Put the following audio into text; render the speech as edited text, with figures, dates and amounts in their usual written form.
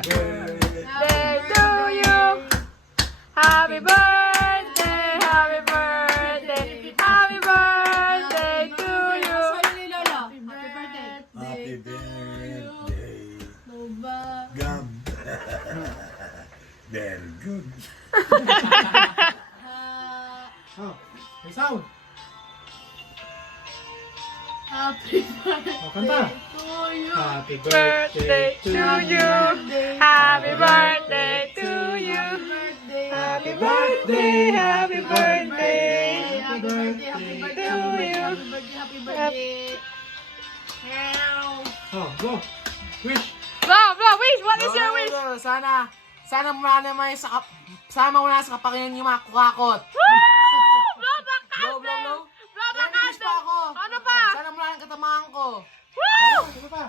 birthday to you. Happy birthday, happy birthday, happy birthday to you. Happy birthday. Gab. Very good. Oh, may sound. Happy Oh, kanta. birthday to you. Happy Birthday to you. Happy birthday to you. Happy birthday, happy birthday. Happy birthday, happy birthday, To happy you. birthday, happy birthday. Meow. Oh, go. Wish. Blah, wish, what is your wish? Sana marami may sana mawala sa kapangyarihan yung mga kukakot. Blow the Blow, candle. blow, blow. Blow the May wish pa candle. ako. Ano pa? Sana mawala ang katamaan ko. Woo! Ano pa?